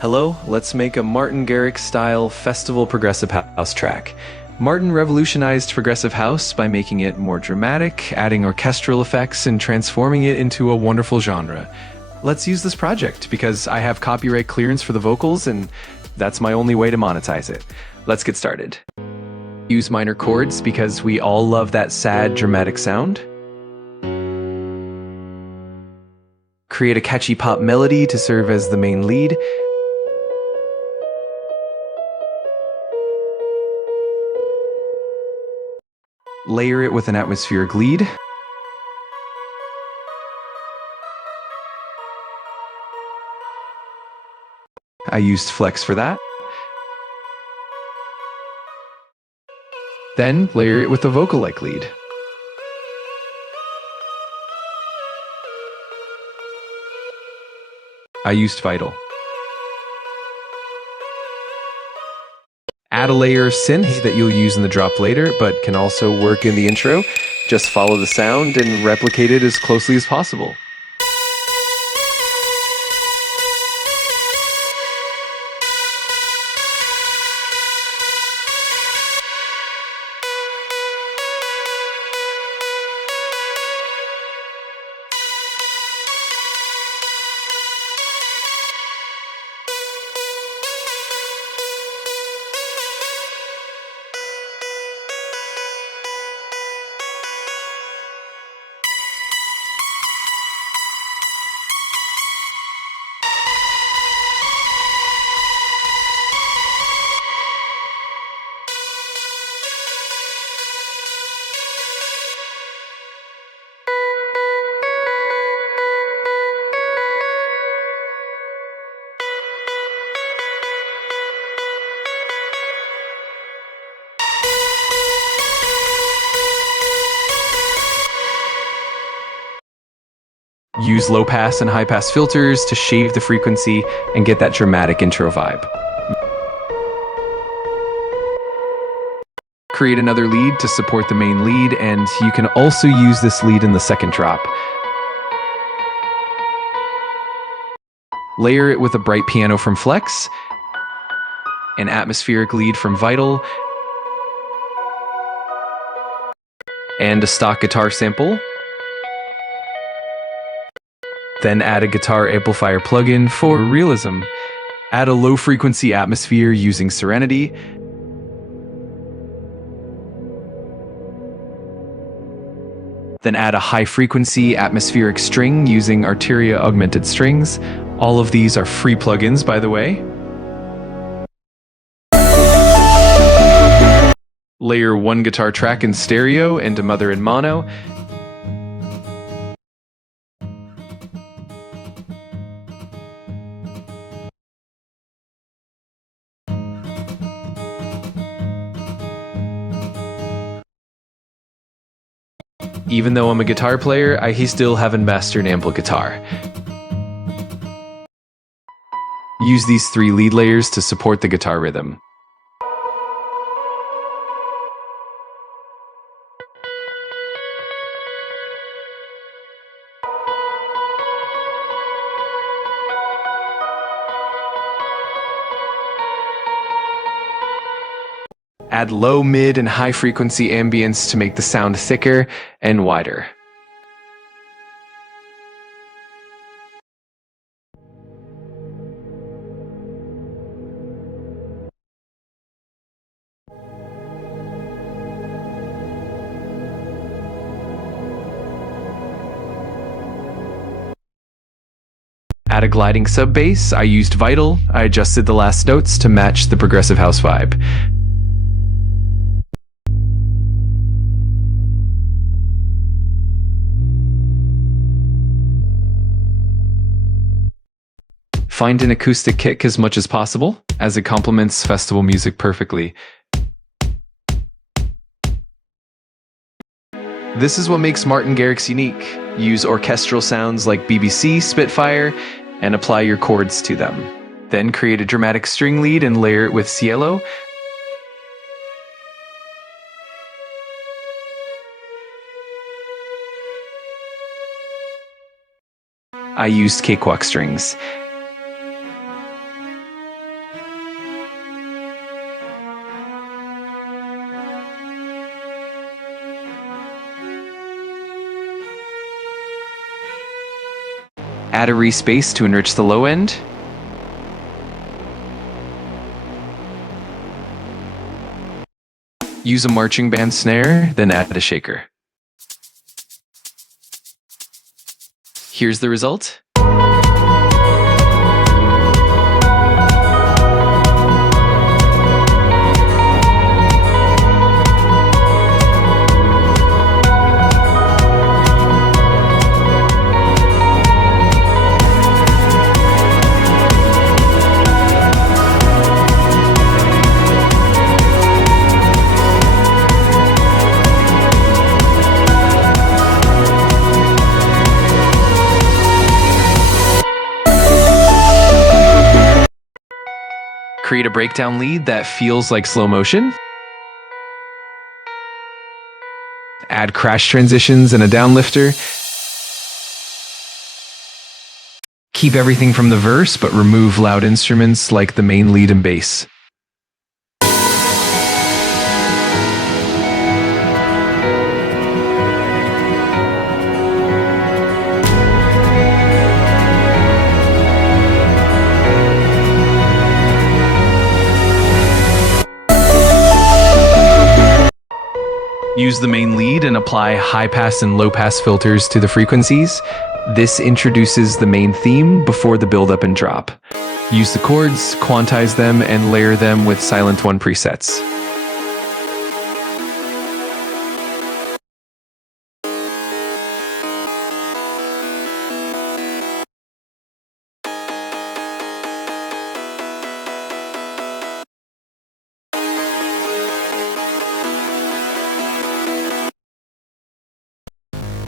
Hello, let's make a Martin Garrix style festival progressive house track. Martin revolutionized progressive house by making it more dramatic, adding orchestral effects, and transforming it into a wonderful genre. Let's use this project because I have copyright clearance for the vocals and that's my only way to monetize it. Let's get started. Use minor chords because we all love that sad, dramatic sound. Create a catchy pop melody to serve as the main lead. Layer it with an atmospheric lead. I used Flex for that. Then layer it with a vocal-like lead. I used Vital. Add a layer of synth that you'll use in the drop later, but can also work in the intro. Just follow the sound and replicate it as closely as possible. Use low pass and high pass filters to shave the frequency and get that dramatic intro vibe. Create another lead to support the main lead, and you can also use this lead in the second drop. Layer it with a bright piano from Flex, an atmospheric lead from Vital, and a stock guitar sample. Then add a guitar amplifier plugin for realism. Add a low-frequency atmosphere using Serenity. Then add a high-frequency atmospheric string using Arteria augmented strings. All of these are free plugins, by the way. Layer one guitar track in stereo and a mother in mono. Even though I'm a guitar player, I still haven't mastered ample guitar. Use these three lead layers to support the guitar rhythm. Add low, mid, and high frequency ambience to make the sound thicker and wider. Add a gliding sub bass. I used Vital. I adjusted the last notes to match the progressive house vibe. Find an acoustic kick as much as possible, as it complements festival music perfectly. This is what makes Martin Garrix unique. Use orchestral sounds like BBC, Spitfire, and apply your chords to them. Then create a dramatic string lead and layer it with Cielo. I used cakewalk strings. Add a respace to enrich the low end. Use a marching band snare, then add a shaker. Here's the result. Create a breakdown lead that feels like slow motion. Add crash transitions and a downlifter. Keep everything from the verse, but remove loud instruments like the main lead and bass. Use the main lead and apply high-pass and low-pass filters to the frequencies. This introduces the main theme before the build-up and drop. Use the chords, quantize them, and layer them with Silent 1 presets.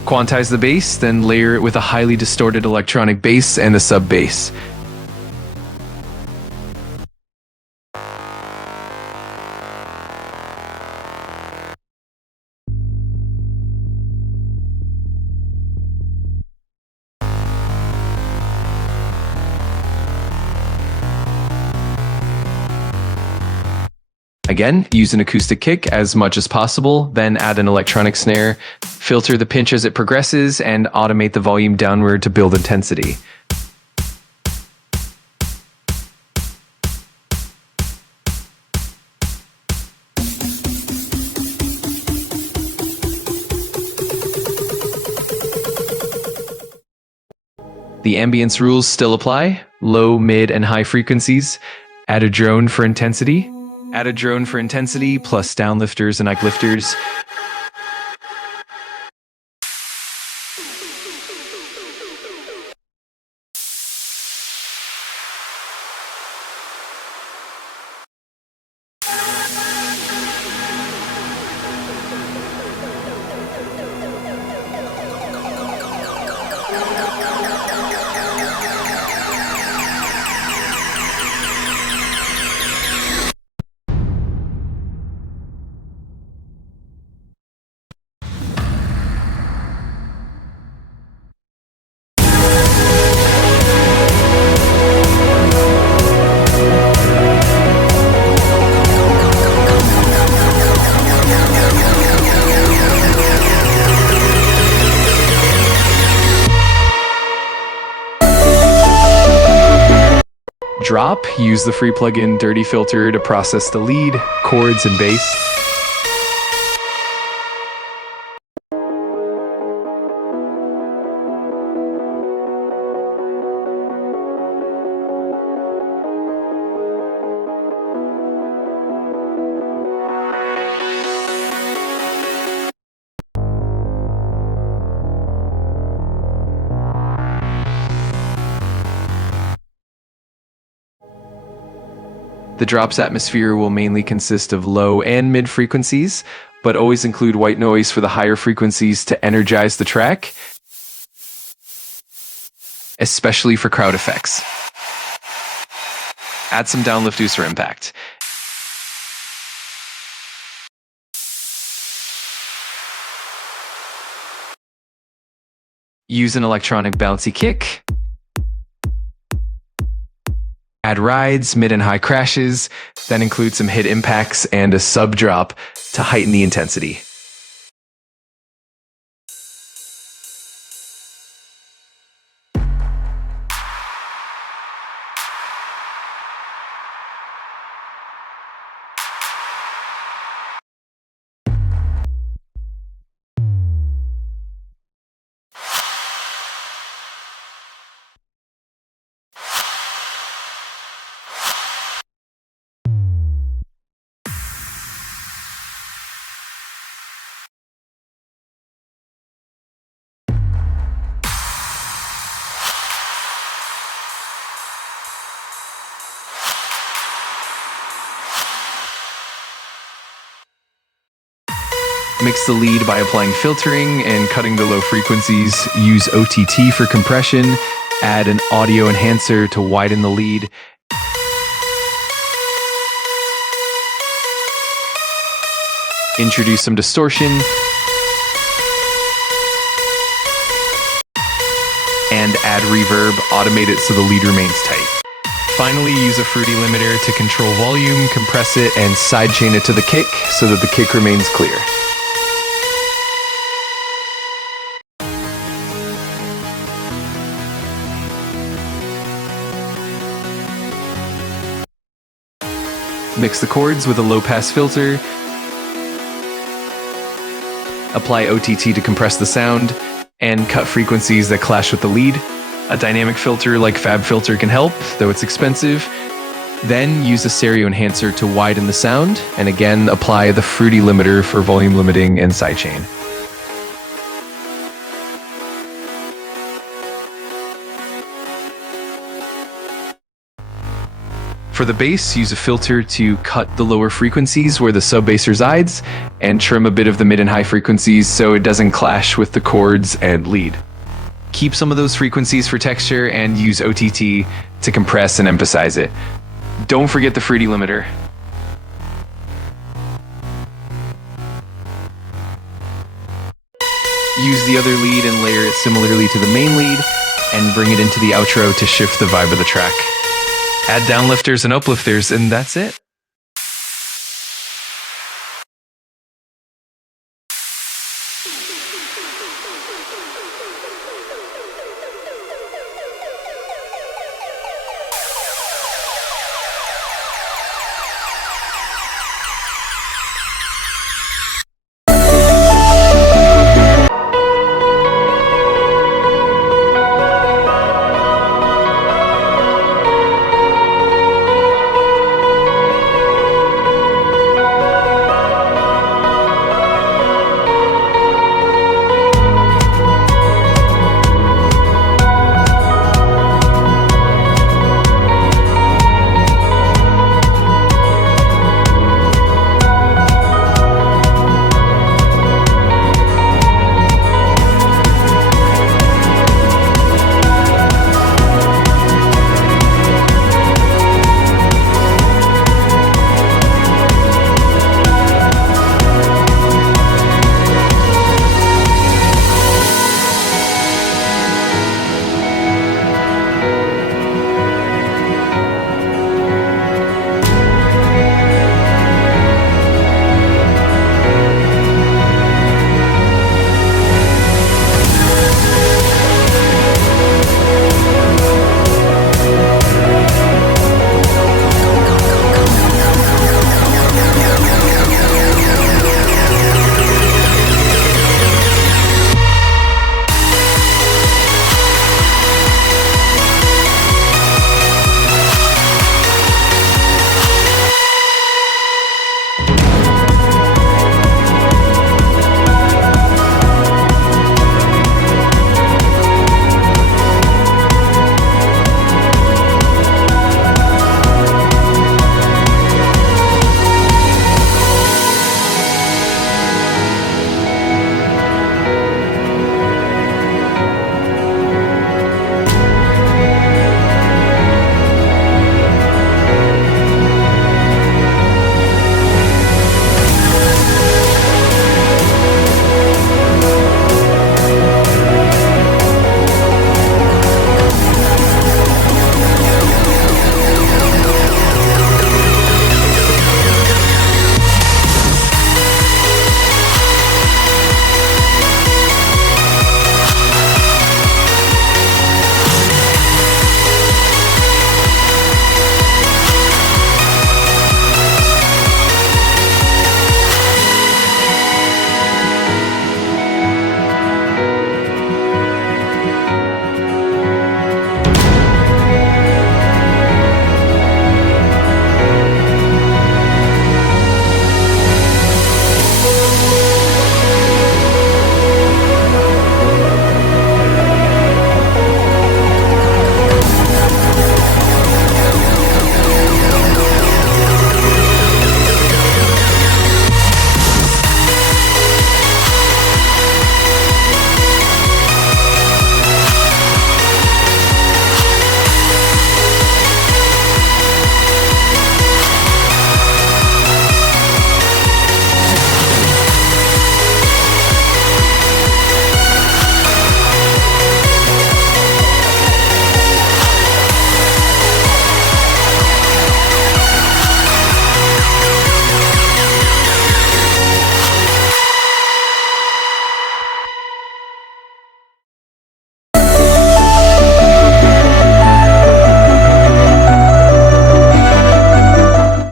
Quantize the bass, then layer it with a highly distorted electronic bass and a sub-bass. Again, use an acoustic kick as much as possible, then add an electronic snare, filter the pinch as it progresses, and automate the volume downward to build intensity. The ambience rules still apply: low, mid, and high frequencies. Add a drone for intensity. Add a drone for intensity plus downlifters and uplifters. Drop, use the free plugin Dirty Filter to process the lead, chords, and bass. The drop's atmosphere will mainly consist of low and mid frequencies, but always include white noise for the higher frequencies to energize the track, especially for crowd effects. Add some downlifters for impact. Use an electronic bouncy kick. Add rides, mid and high crashes, then include some hit impacts and a sub drop to heighten the intensity. Mix the lead by applying filtering and cutting the low frequencies. Use OTT for compression. Add an audio enhancer to widen the lead. Introduce some distortion. And add reverb. Automate it so the lead remains tight. Finally, use a fruity limiter to control volume, compress it, and sidechain it to the kick so that the kick remains clear. Mix the chords with a low-pass filter. Apply OTT to compress the sound, and cut frequencies that clash with the lead. A dynamic filter like FabFilter can help, though it's expensive. Then use a stereo enhancer to widen the sound, and again apply the fruity limiter for volume limiting and sidechain. For the bass, use a filter to cut the lower frequencies where the sub-bass resides, and trim a bit of the mid and high frequencies so it doesn't clash with the chords and lead. Keep some of those frequencies for texture and use OTT to compress and emphasize it. Don't forget the fruity limiter. Use the other lead and layer it similarly to the main lead, and bring it into the outro to shift the vibe of the track. Add downlifters and uplifters, and that's it.